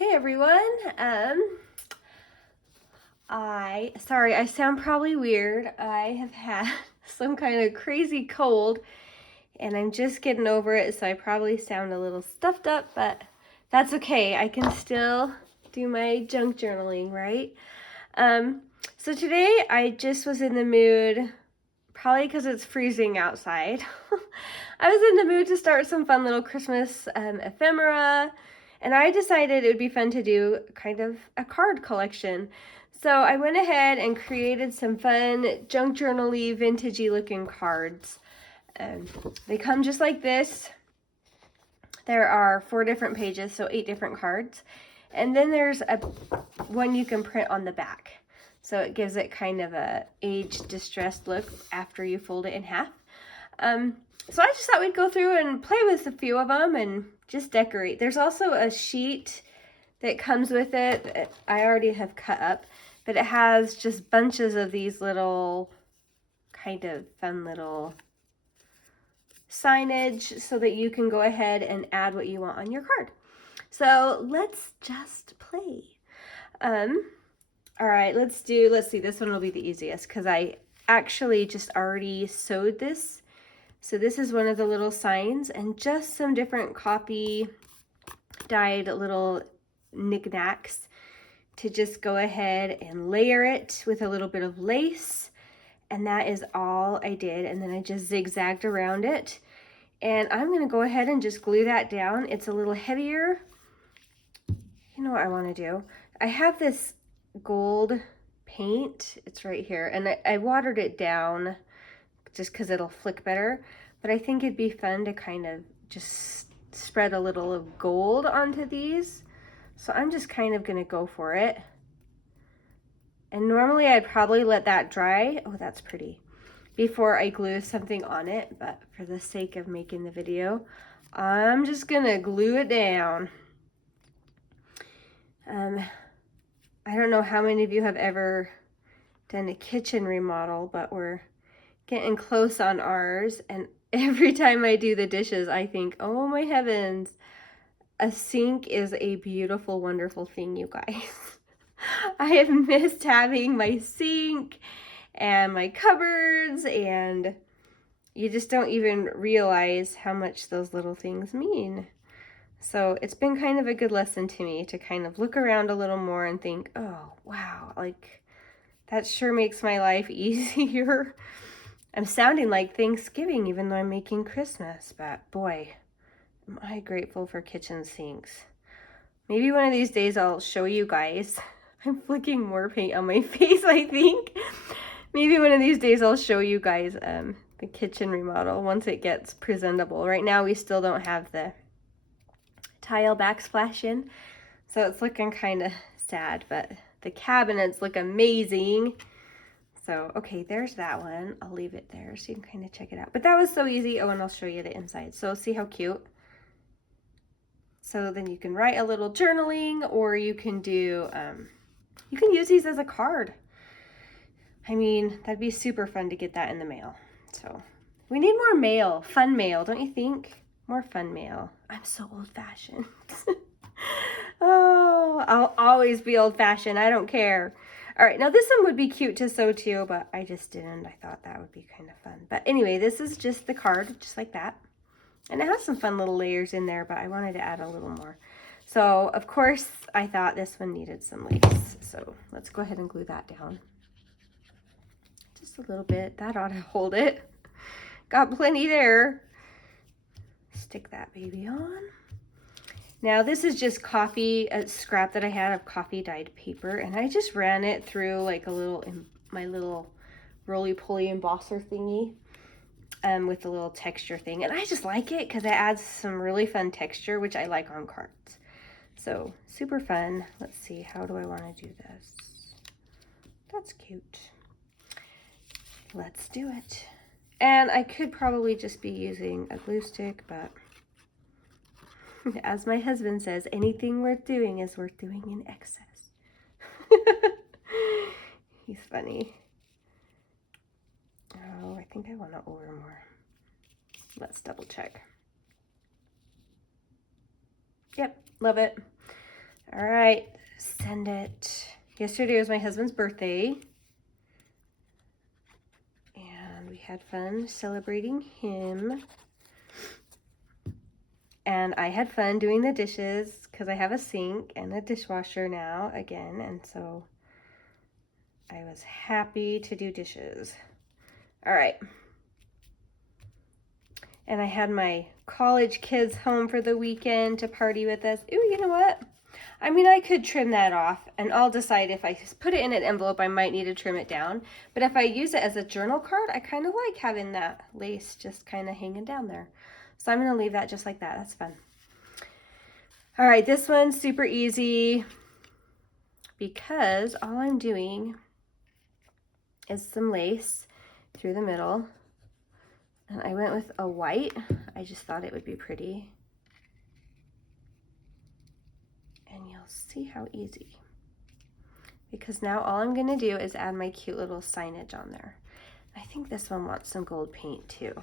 Hey everyone. Sorry, I sound probably weird. I have had some kind of crazy cold and I'm just getting over it, so I probably sound a little stuffed up, but that's okay. I can still do my junk journaling, right? So today I just was in the mood, probably because it's freezing outside. I was in the mood to start some fun little Christmas ephemera, and I decided it would be fun to do kind of a card collection. So I went ahead and created some fun junk journal-y, vintagey looking cards. They come just like this. There are 4 different pages, so 8 different cards. And then there's one you can print on the back. So it gives it kind of a aged, distressed look after you fold it in half. So I just thought we'd go through and play with a few of them and just decorate. There's also a sheet that comes with it that I already have cut up, but it has just bunches of these little kind of fun little signage so that you can go ahead and add what you want on your card. So let's just play. All right, let's see, this one will be the easiest because I actually just already sewed this. So this is one of the little signs and just some different copy dyed little knickknacks to just go ahead and layer it with a little bit of lace. And that is all I did. And then I just zigzagged around it. And I'm gonna go ahead and just glue that down. It's a little heavier. You know what I wanna do? I have this gold paint, it's right here, and I watered it down just because it'll flick better, but I think it'd be fun to kind of just spread a little of gold onto these. So I'm just kind of gonna go for it. And normally I'd probably let that dry, oh that's pretty, before I glue something on it, but for the sake of making the video, I'm just gonna glue it down. I don't know how many of you have ever done a kitchen remodel, but we're getting close on ours, and every time I do the dishes, I think, oh my heavens, a sink is a beautiful, wonderful thing, you guys. I have missed having my sink and my cupboards, and you just don't even realize how much those little things mean. So it's been kind of a good lesson to me to kind of look around a little more and think, oh, wow, like that sure makes my life easier. I'm sounding like Thanksgiving even though I'm making Christmas, but boy, am I grateful for kitchen sinks. Maybe one of these days I'll show you guys. I'm flicking more paint on my face, I think. Maybe one of these days I'll show you guys the kitchen remodel once it gets presentable. Right now we still don't have the tile backsplash in, so it's looking kind of sad, but the cabinets look amazing. So okay, there's that one. I'll leave it there so you can kind of check it out, but that was so easy. Oh, and I'll show you the inside. So see how cute. So then you can write a little journaling, or you can do you can use these as a card. I mean, that'd be super fun to get that in the mail. So we need more mail, fun mail, don't you think? More fun mail. I'm so old-fashioned. Oh, I'll always be old-fashioned. I don't care. All right, now this one would be cute to sew too, but I just didn't. I thought that would be kind of fun. But anyway, this is just the card, just like that. And it has some fun little layers in there, but I wanted to add a little more. So, of course, I thought this one needed some lace. So let's go ahead and glue that down. Just a little bit. That ought to hold it. Got plenty there. Stick that baby on. Now this is just coffee, a scrap that I had of coffee dyed paper, and I just ran it through like a little, my little roly-poly embosser thingy with a little texture thing. And I just like it because it adds some really fun texture, which I like on cards. So super fun. Let's see, how do I want to do this? That's cute. Let's do it. And I could probably just be using a glue stick, but as my husband says, anything worth doing is worth doing in excess. He's funny. Oh, I think I want to order more. Let's double check. Yep, love it. All right, send it. Yesterday was my husband's birthday. And we had fun celebrating him. And I had fun doing the dishes because I have a sink and a dishwasher now again. And so I was happy to do dishes. All right. And I had my college kids home for the weekend to party with us. Ooh, you know what? I mean, I could trim that off, and I'll decide if I put it in an envelope, I might need to trim it down. But if I use it as a journal card, I kind of like having that lace just kind of hanging down there. So I'm going to leave that just like that. That's fun. All right, this one's super easy because all I'm doing is some lace through the middle. And I went with a white. I just thought it would be pretty. And you'll see how easy. Because now all I'm gonna do is add my cute little signage on there. I think this one wants some gold paint too.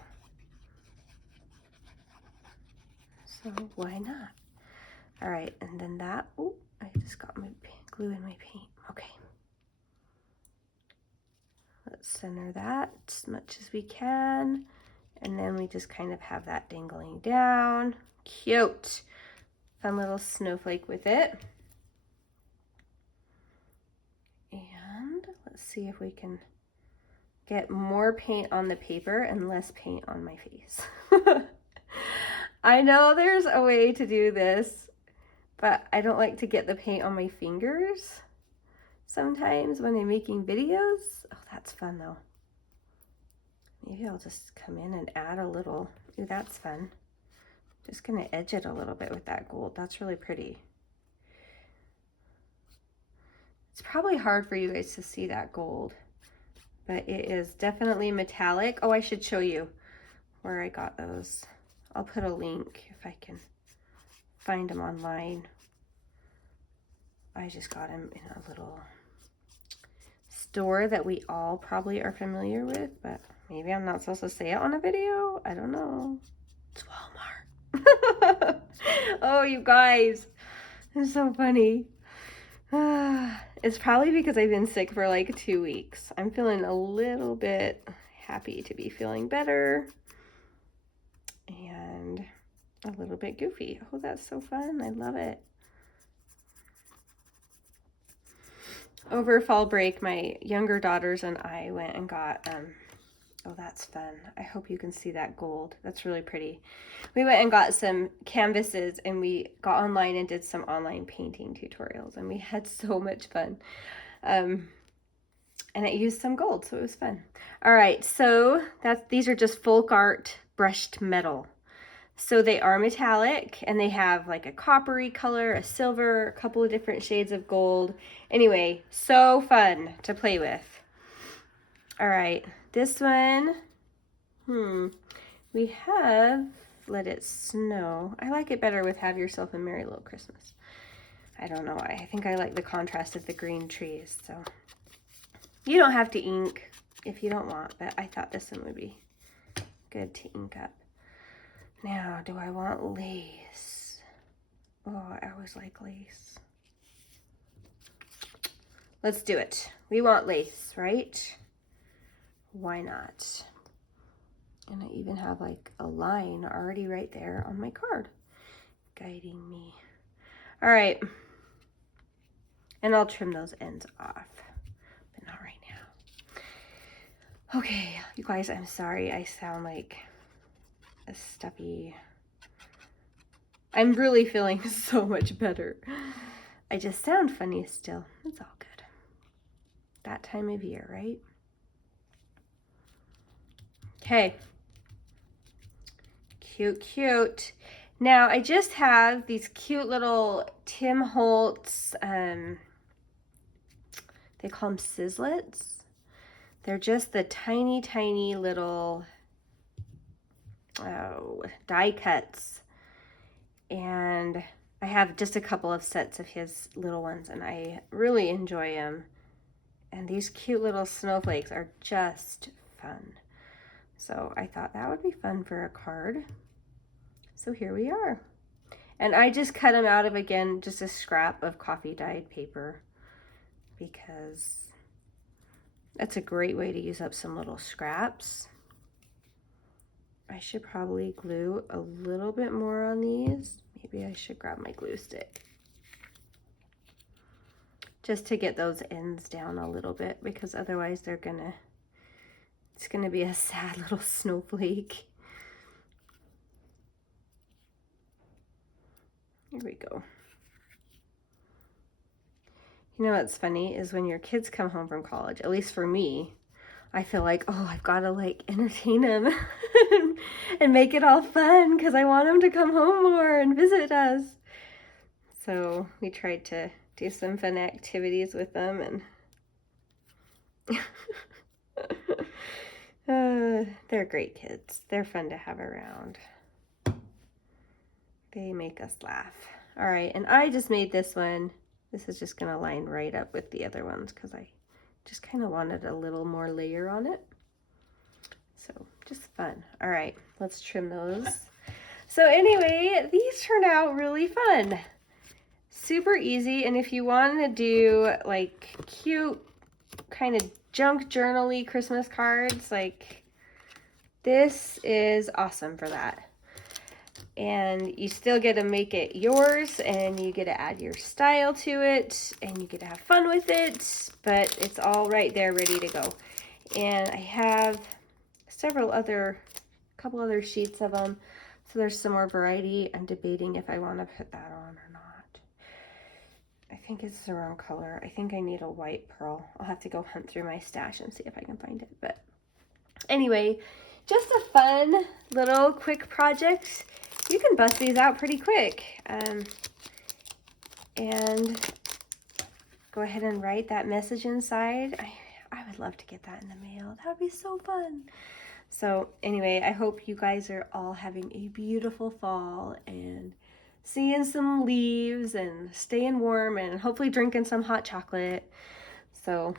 So why not? All right, and then that, oh, I just got my glue in my paint. Okay. Let's center that as much as we can. And then we just kind of have that dangling down. Cute. Fun little snowflake with it. And let's see if we can get more paint on the paper and less paint on my face. I know there's a way to do this, but I don't like to get the paint on my fingers sometimes when I'm making videos. Oh, that's fun though. Maybe I'll just come in and add a little. Ooh, that's fun. Just gonna edge it a little bit with that gold. That's really pretty. It's probably hard for you guys to see that gold, but it is definitely metallic. Oh, I should show you where I got those. I'll put a link if I can find them online. I just got them in a little store that we all probably are familiar with, but maybe I'm not supposed to say it on a video. I don't know. It's Walmart. Oh, you guys, it's so funny. It's probably because I've been sick for like 2 weeks. I'm feeling a little bit happy to be feeling better and a little bit goofy. Oh, that's so fun. I love it. Over fall break, my younger daughters and I went and got, oh, that's fun. I hope you can see that gold. That's really pretty. We went and got some canvases and we got online and did some online painting tutorials and we had so much fun. And it used some gold, so it was fun. All right, so these are just folk art brushed metal. So they are metallic and they have like a coppery color, a silver, a couple of different shades of gold. Anyway, so fun to play with. All right, this one, we have Let It Snow. I like it better with Have Yourself a Merry Little Christmas. I don't know why. I think I like the contrast of the green trees. So you don't have to ink if you don't want, but I thought this one would be good to ink up. Now, do I want lace? Oh, I always like lace. Let's do it. We want lace, right? Why not? And I even have like a line already right there on my card guiding me. All right. And I'll trim those ends off, but not right now. Okay, you guys, I'm sorry. I sound like a stuffy. I'm really feeling so much better. I just sound funny still. It's all good. That time of year, right? Okay. Cute, cute. Now I just have these cute little Tim Holts, they call them sizzlets. They're just the tiny, tiny little die cuts. And I have just a couple of sets of his little ones and I really enjoy them. And these cute little snowflakes are just fun. So I thought that would be fun for a card. So here we are. And I just cut them out of, again, just a scrap of coffee dyed paper, because that's a great way to use up some little scraps. I should probably glue a little bit more on these. Maybe I should grab my glue stick just to get those ends down a little bit, because otherwise it's gonna be a sad little snowflake. Here we go. You know what's funny is when your kids come home from college, at least for me, I feel like, oh, I've got to like entertain them and make it all fun, because I want them to come home more and visit us. So we tried to do some fun activities with them, and they're great kids. They're fun to have around. They make us laugh. All right, and I just made this one. This is just gonna line right up with the other ones because I just kind of wanted a little more layer on it. So just fun. All right, let's trim those. So anyway, these turned out really fun. Super easy, and if you want to do like cute kind of junk journal-y Christmas cards, like this is awesome for that. And you still get to make it yours, and you get to add your style to it, and you get to have fun with it, but it's all right there ready to go. And I have couple other sheets of them, so there's some more variety. I'm debating if I want to put that on or not. I think it's the wrong color. I think I need a white pearl. I'll have to go hunt through my stash and see if I can find it. But anyway, just a fun little quick project. You can bust these out pretty quick, and go ahead and write that message inside. I would love to get that in the mail. That would be so fun. So anyway, I hope you guys are all having a beautiful fall and seeing some leaves and staying warm and hopefully drinking some hot chocolate. So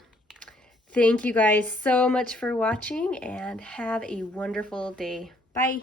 thank you guys so much for watching, and have a wonderful day. Bye.